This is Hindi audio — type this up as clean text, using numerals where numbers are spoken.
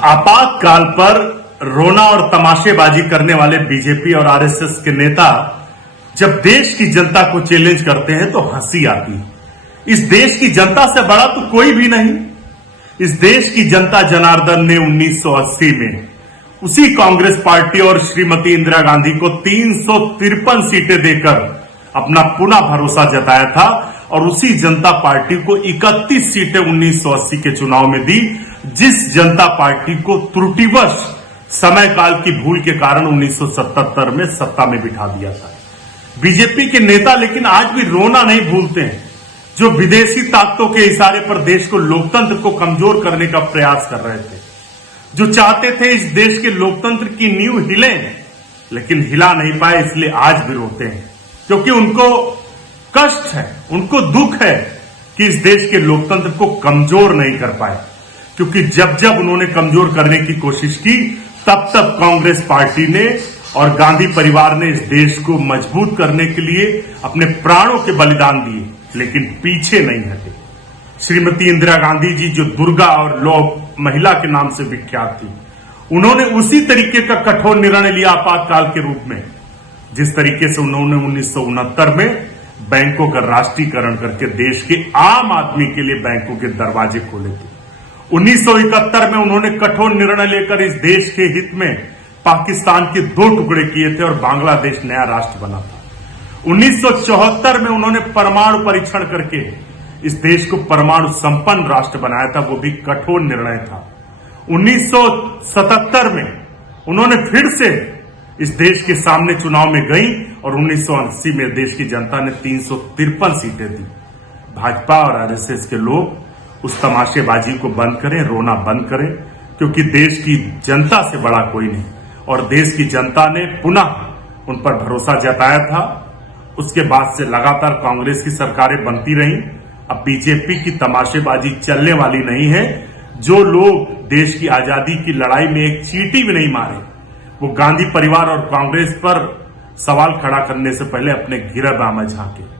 आपातकाल पर रोना और तमाशेबाजी करने वाले बीजेपी और आरएसएस के नेता जब देश की जनता को चैलेंज करते हैं तो हंसी आती है। इस देश की जनता से बड़ा तो कोई भी नहीं। इस देश की जनता जनार्दन ने 1980 में उसी कांग्रेस पार्टी और श्रीमती इंदिरा गांधी को 353 सीटें देकर अपना पुनः भरोसा जताया था और उसी जनता पार्टी को 31 सीटें 1980 के चुनाव में दी, जिस जनता पार्टी को त्रुटिवश समय काल की भूल के कारण 1977 में सत्ता में बिठा दिया था। बीजेपी के नेता लेकिन आज भी रोना नहीं भूलते हैं, जो विदेशी ताकतों के इशारे पर देश को लोकतंत्र को कमजोर करने का प्रयास कर रहे थे, जो चाहते थे इस देश के लोकतंत्र की नींव हिले, लेकिन हिला नहीं पाए, इसलिए आज भी रोते हैं, क्योंकि उनको कष्ट है, उनको दुख है कि इस देश के लोकतंत्र को कमजोर नहीं कर पाए। क्योंकि जब जब उन्होंने कमजोर करने की कोशिश की, तब तब कांग्रेस पार्टी ने और गांधी परिवार ने इस देश को मजबूत करने के लिए अपने प्राणों के बलिदान दिए, लेकिन पीछे नहीं हटे। श्रीमती इंदिरा गांधी जी, जो दुर्गा और लौह महिला के नाम से विख्यात थी, उन्होंने उसी तरीके का कठोर निर्णय लिया आपातकाल के रूप में, जिस तरीके से उन्होंने 1969 में बैंकों का राष्ट्रीयकरण करके देश के आम आदमी के लिए बैंकों के दरवाजे खोले थे। 1971 में उन्होंने कठोर निर्णय लेकर इस देश के हित में पाकिस्तान के 2 टुकड़े किए थे और बांग्लादेश नया राष्ट्र बना था। 1974 में उन्होंने परमाणु परीक्षण करके इस देश को परमाणु संपन्न राष्ट्र बनाया था, वो भी कठोर निर्णय था। 1977 में उन्होंने फिर से इस देश के सामने चुनाव में गई और 1980 में देश की जनता ने 353 सीटें दी। भाजपा और आरएसएस के लोग उस तमाशेबाजी को बंद करें, रोना बंद करें, क्योंकि देश की जनता से बड़ा कोई नहीं और देश की जनता ने पुनः उन पर भरोसा जताया था। उसके बाद से लगातार कांग्रेस की सरकारें बनती रहीं। अब बीजेपी की तमाशेबाजी चलने वाली नहीं है। जो लोग देश की आजादी की लड़ाई में एक चींटी भी नहीं मारे, वो गांधी परिवार और कांग्रेस पर सवाल खड़ा करने से पहले अपने गिरबान में झांके।